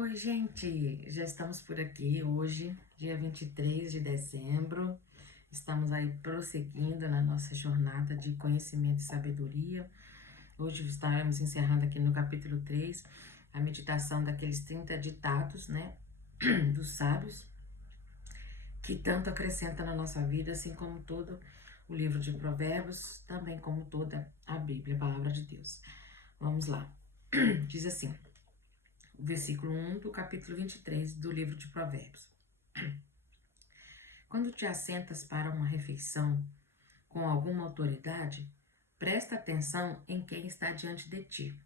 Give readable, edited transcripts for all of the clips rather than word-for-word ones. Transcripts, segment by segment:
Oi, gente! Já estamos por aqui hoje, dia 23 de dezembro. Estamos aí prosseguindo na nossa jornada de conhecimento e sabedoria. Hoje estaremos encerrando aqui no capítulo 3 a meditação daqueles 30 ditados, né, dos sábios, que tanto acrescenta na nossa vida, assim como todo o livro de Provérbios, também como toda a Bíblia, a palavra de Deus. Vamos lá. Diz assim: o versículo 1 do capítulo 23 do livro de Provérbios. Quando te assentas para uma refeição com alguma autoridade, presta atenção em quem está diante de ti.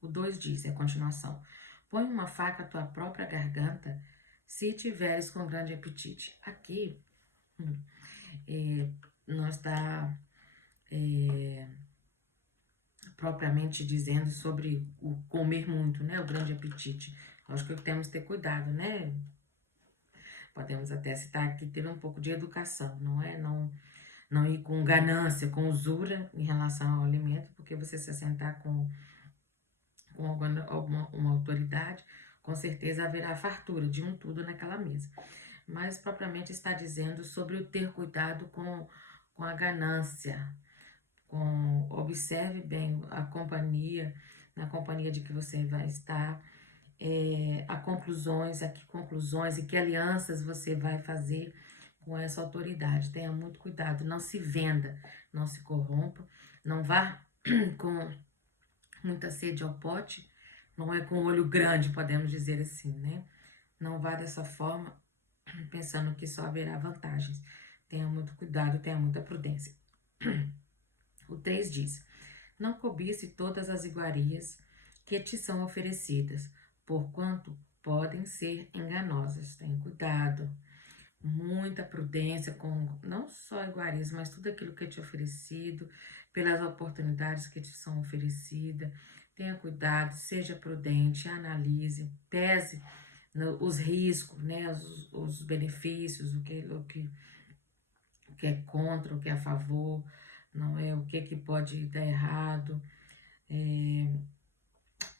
O 2 diz, é a continuação: põe uma faca à tua própria garganta se tiveres com grande apetite. Aqui, não está propriamente dizendo sobre o comer muito, né? O grande apetite. Lógico que temos que ter cuidado, né? Podemos até citar aqui ter um pouco de educação, não é? Não ir com ganância, com usura em relação ao alimento, porque você se assentar com alguma uma autoridade, com certeza haverá fartura de um tudo naquela mesa. Mas propriamente está dizendo sobre o ter cuidado com a ganância, observe bem a companhia, na companhia de que você vai estar, a que conclusões e que alianças você vai fazer com essa autoridade. Tenha muito cuidado, não se venda, não se corrompa, não vá com muita sede ao pote, não é com olho grande, podemos dizer assim, né? Não vá dessa forma, pensando que só haverá vantagens. Tenha muito cuidado, tenha muita prudência. O 3 diz: não cobice todas as iguarias que te são oferecidas, porquanto podem ser enganosas. Tenha cuidado, muita prudência com não só iguarias, mas tudo aquilo que te é oferecido, pelas oportunidades que te são oferecidas. Tenha cuidado, seja prudente, analise, pese os riscos, né, os benefícios, o que é contra, o que é a favor, não é? O que pode dar errado.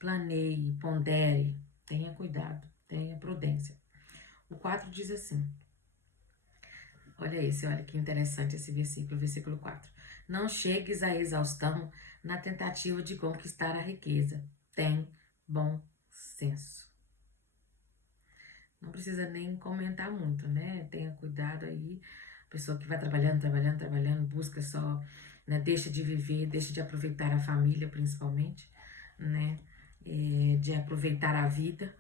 Planeie, pondere, tenha cuidado, tenha prudência. O 4 diz assim: olha que interessante esse versículo, versículo 4. Não chegues à exaustão na tentativa de conquistar a riqueza. Tem bom senso. Não precisa nem comentar muito, né? Tenha cuidado aí. A pessoa que vai trabalhando, busca só, né? Deixa de viver, deixa de aproveitar a família, principalmente, né? De aproveitar a vida,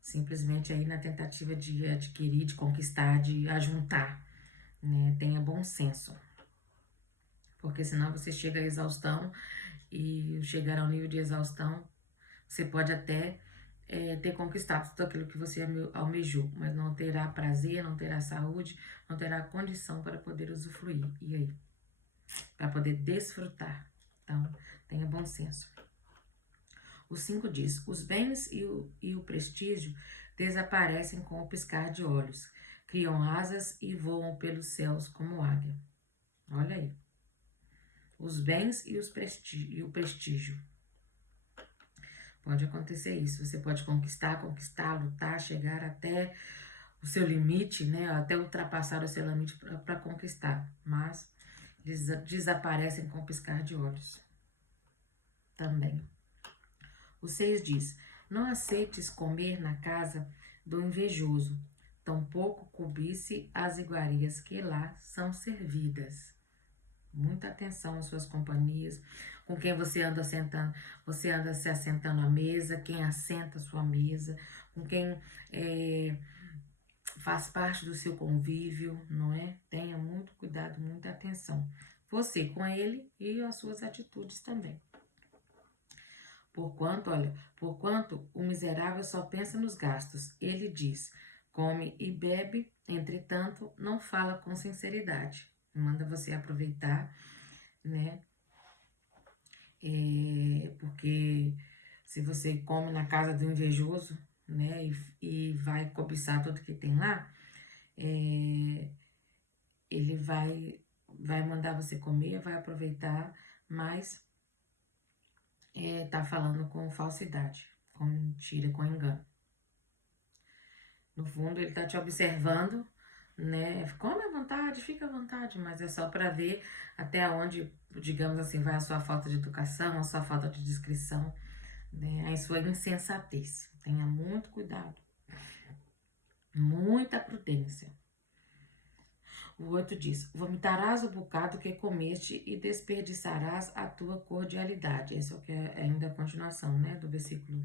simplesmente aí na tentativa de adquirir, de conquistar, de ajuntar, né? Tenha bom senso, porque senão você chega à exaustão e chegar ao nível de exaustão, você pode até ter conquistado tudo aquilo que você almejou, mas não terá prazer, não terá saúde, não terá condição para poder usufruir. E aí? Para poder desfrutar. Então, tenha bom senso. O 5 diz: os bens e o prestígio desaparecem com o piscar de olhos, criam asas e voam pelos céus como águia. Olha aí. Os bens e o prestígio. Pode acontecer isso. Você pode conquistar, lutar, chegar até o seu limite, né? Até ultrapassar o seu limite para conquistar. Mas eles desaparecem com o piscar de olhos. Também. O 6 diz: não aceites comer na casa do invejoso, tampouco cobice as iguarias que lá são servidas. Muita atenção às suas companhias, com quem você anda sentando, você anda se assentando à mesa, quem assenta a sua mesa, com quem faz parte do seu convívio, não é? Tenha muito cuidado, muita atenção. Você com ele e as suas atitudes também. Porquanto o miserável só pensa nos gastos. Ele diz: come e bebe, entretanto, não fala com sinceridade. Manda você aproveitar, né? Porque se você come na casa do invejoso, né? E vai cobiçar tudo que tem lá, ele vai mandar você comer, vai aproveitar, mas tá falando com falsidade, com mentira, com engano. No fundo, ele está te observando, né? Come à vontade, fica à vontade, mas é só para ver até onde, digamos assim, vai a sua falta de educação, a sua falta de discrição, né? A sua insensatez. Tenha muito cuidado, muita prudência. O 8 diz: vomitarás o bocado que comeste e desperdiçarás a tua cordialidade. Esse é o que é ainda a continuação, né? Do versículo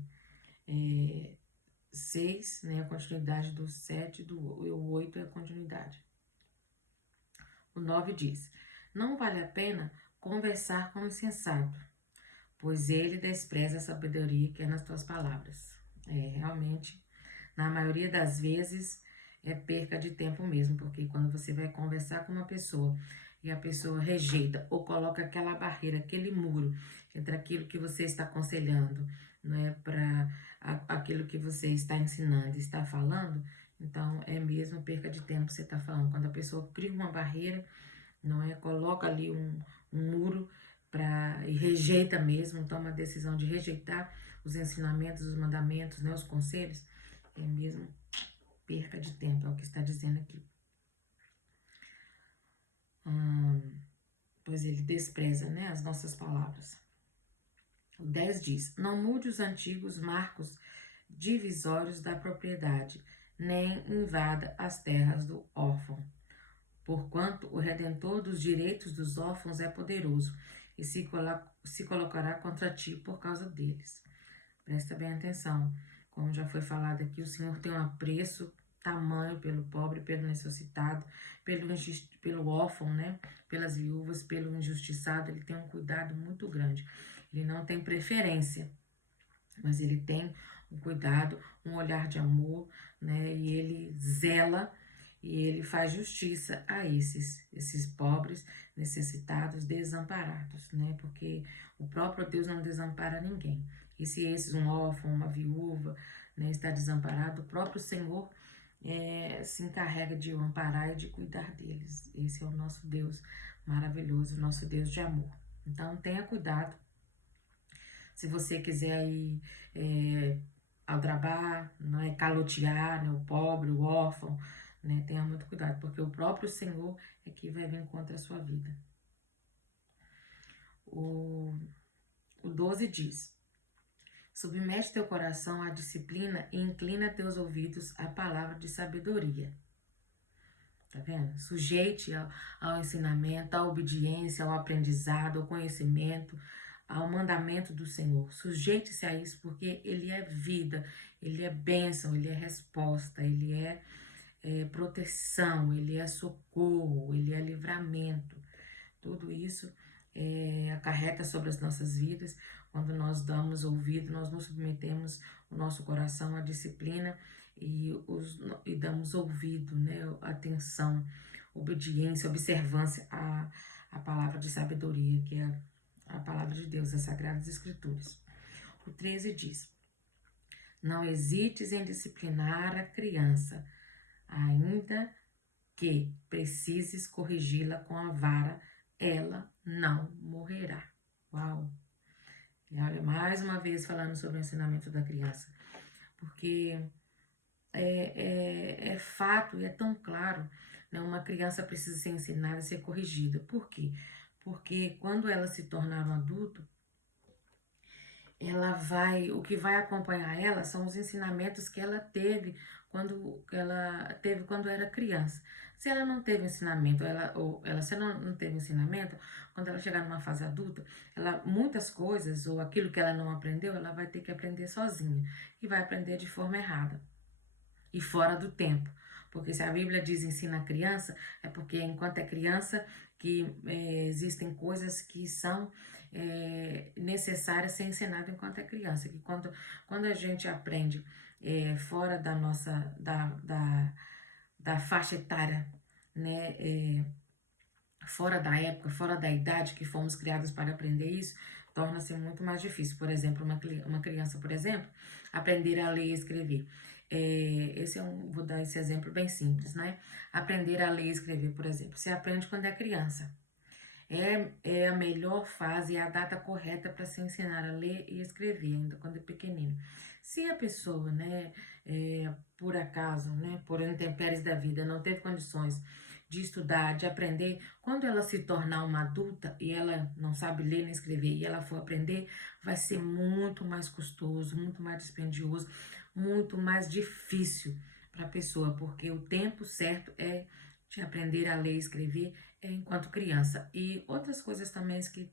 6, né? A continuidade do 7, o 8 é a continuidade. O 9 diz: não vale a pena conversar com o insensato, pois ele despreza a sabedoria que é nas tuas palavras. Realmente, na maioria das vezes, é perca de tempo mesmo, porque quando você vai conversar com uma pessoa e a pessoa rejeita ou coloca aquela barreira, aquele muro entre aquilo que você está aconselhando, né, para aquilo que você está ensinando, está falando, então é mesmo perca de tempo que você está falando. Quando a pessoa cria uma barreira, não é, coloca ali um muro e rejeita mesmo, toma a decisão de rejeitar os ensinamentos, os mandamentos, né, os conselhos, é mesmo perca de tempo, é o que está dizendo aqui. Pois ele despreza, né, as nossas palavras. O 10 diz: não mude os antigos marcos divisórios da propriedade, nem invada as terras do órfão. Porquanto o Redentor dos direitos dos órfãos é poderoso e se colocará contra ti por causa deles. Presta bem atenção. Como já foi falado aqui, o Senhor tem um apreço tamanho pelo pobre, pelo necessitado, pelo órfão, né? Pelas viúvas, pelo injustiçado. Ele tem um cuidado muito grande. Ele não tem preferência, mas ele tem um cuidado, um olhar de amor, né? E ele zela e ele faz justiça a esses pobres, necessitados, desamparados, né? Porque o próprio Deus não desampara ninguém. E se um órfão, uma viúva, né, está desamparado, o próprio Senhor se encarrega de o amparar e de cuidar deles. Esse é o nosso Deus maravilhoso, nosso Deus de amor. Então, tenha cuidado. Se você quiser ir aldrabar, né, calotear, né, o pobre, o órfão, né, tenha muito cuidado, porque o próprio Senhor é que vai vir contra a sua vida. O 12 diz: submete teu coração à disciplina e inclina teus ouvidos à palavra de sabedoria. Tá vendo? Sujeite ao ensinamento, à obediência, ao aprendizado, ao conhecimento, ao mandamento do Senhor. Sujeite-se a isso, porque ele é vida, ele é bênção, ele é resposta, ele é proteção, ele é socorro, ele é livramento. Tudo isso acarreta sobre as nossas vidas. Quando nós damos ouvido, nós nos submetemos o nosso coração à disciplina e damos ouvido, né, atenção, obediência, observância à palavra de sabedoria, que é a palavra de Deus, as Sagradas Escrituras. O 13 diz: não hesites em disciplinar a criança, ainda que precises corrigi-la com a vara, ela não morrerá. Uau! E olha, mais uma vez falando sobre o ensinamento da criança, porque é fato e é tão claro, né? Uma criança precisa ser ensinada a ser corrigida. Por quê? Porque quando ela se tornar um adulto, o que vai acompanhar ela são os ensinamentos que ela teve quando era criança. Se ela não teve ensinamento, se ela não teve ensinamento, quando ela chegar numa fase adulta, muitas coisas, ou aquilo que ela não aprendeu, ela vai ter que aprender sozinha. E vai aprender de forma errada e fora do tempo. Porque se a Bíblia diz ensina a criança, é porque enquanto é criança que existem coisas que são necessárias ser ensinado enquanto é criança. Que quando a gente aprende fora da nossa da faixa etária, né, fora da época, fora da idade que fomos criados para aprender isso, torna-se muito mais difícil. Por exemplo, uma criança, por exemplo, aprender a ler e escrever. Vou dar esse exemplo bem simples, né? Aprender a ler e escrever, por exemplo. Você aprende quando é criança. É a melhor fase, é a data correta para se ensinar a ler e escrever, ainda quando é pequenino. Se a pessoa, né, por acaso, né, por intempéries da vida, não teve condições de estudar, de aprender, quando ela se tornar uma adulta e ela não sabe ler nem escrever e ela for aprender, vai ser muito mais custoso, muito mais dispendioso, muito mais difícil para a pessoa, porque o tempo certo é de aprender a ler e escrever enquanto criança. E outras coisas também que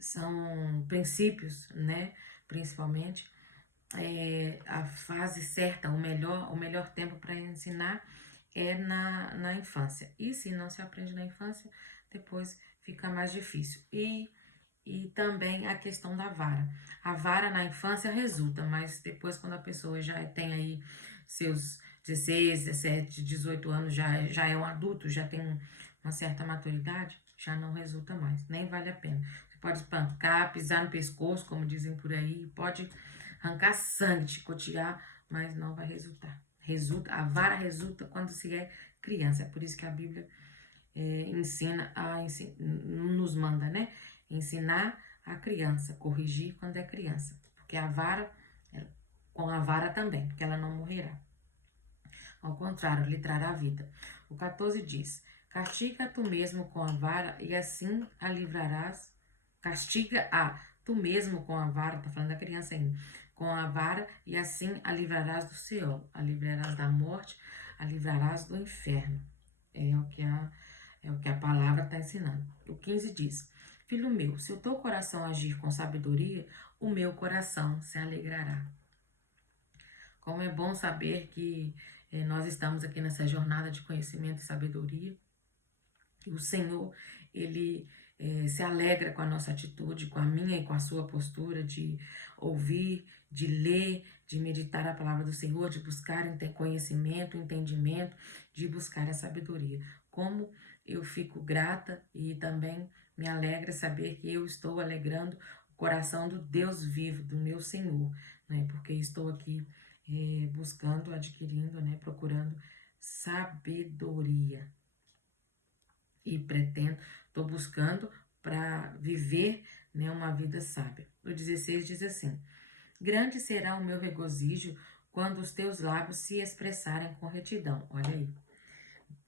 são princípios, né, principalmente, a fase certa, o melhor tempo para ensinar é na infância. E se não se aprende na infância, depois fica mais difícil. E também a questão da vara. A vara na infância resulta, mas depois quando a pessoa já tem aí seus 16, 17, 18 anos, já é um adulto, já tem uma certa maturidade, já não resulta mais, nem vale a pena. Você pode espancar, pisar no pescoço, como dizem por aí, pode arrancar sangue, chicotear, mas não vai resultar. A vara resulta quando se é criança. É por isso que a Bíblia nos manda, né? Ensinar a criança, corrigir quando é criança. Porque a vara, com a vara também, porque ela não morrerá. Ao contrário, lhe trará a vida. O 14 diz: castiga tu mesmo com a vara e assim a livrarás. Castiga a tu mesmo com a vara, tá falando da criança ainda, com a vara e assim a livrarás do Seol, a livrarás da morte, a livrarás do inferno. É o que a palavra está ensinando. O 15 diz: filho meu, se o teu coração agir com sabedoria, o meu coração se alegrará. Como é bom saber que nós estamos aqui nessa jornada de conhecimento e sabedoria. E o Senhor, Ele se alegra com a nossa atitude, com a minha e com a sua postura de ouvir, de ler, de meditar a palavra do Senhor, de buscar conhecimento, entendimento, de buscar a sabedoria. Como eu fico grata e também me alegra saber que eu estou alegrando o coração do Deus vivo, do meu Senhor, né? Porque estou aqui buscando, adquirindo, né? Procurando sabedoria. E estou buscando para viver, né, uma vida sábia. O 16 diz assim: grande será o meu regozijo quando os teus lábios se expressarem com retidão. Olha aí,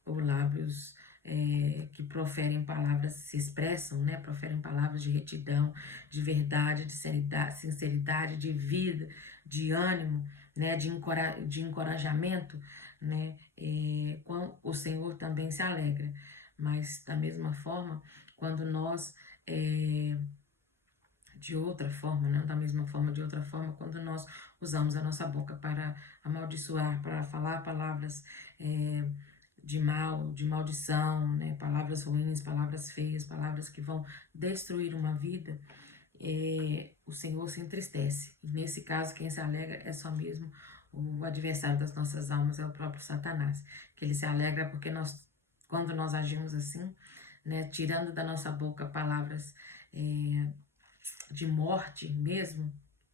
os lábios que proferem palavras, se expressam, né, proferem palavras de retidão, de verdade, de sinceridade, de vida, de ânimo, né, de encorajamento, né, o Senhor também se alegra. Mas da mesma forma, quando nós de outra forma, não da mesma forma, de outra forma, quando nós usamos a nossa boca para amaldiçoar, para falar palavras de mal, de maldição, né? Palavras ruins, palavras feias, palavras que vão destruir uma vida, o Senhor se entristece. E nesse caso, quem se alegra é só mesmo o adversário das nossas almas, é o próprio Satanás, que ele se alegra porque quando nós agimos assim, né, tirando da nossa boca palavras de morte mesmo,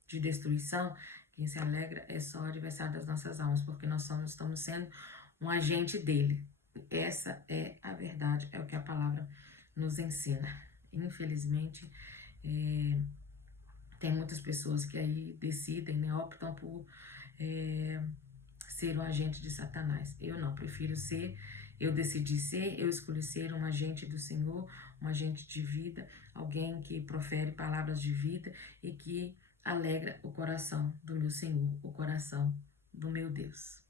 de destruição, quem se alegra é só o adversário das nossas almas, porque nós estamos sendo um agente dele. Essa é a verdade, é o que a palavra nos ensina. Infelizmente, tem muitas pessoas que aí decidem, né, optam por ser um agente de Satanás. Eu não, eu decidi ser, eu escolhi ser um agente do Senhor, um agente de vida, alguém que profere palavras de vida e que alegra o coração do meu Senhor, o coração do meu Deus.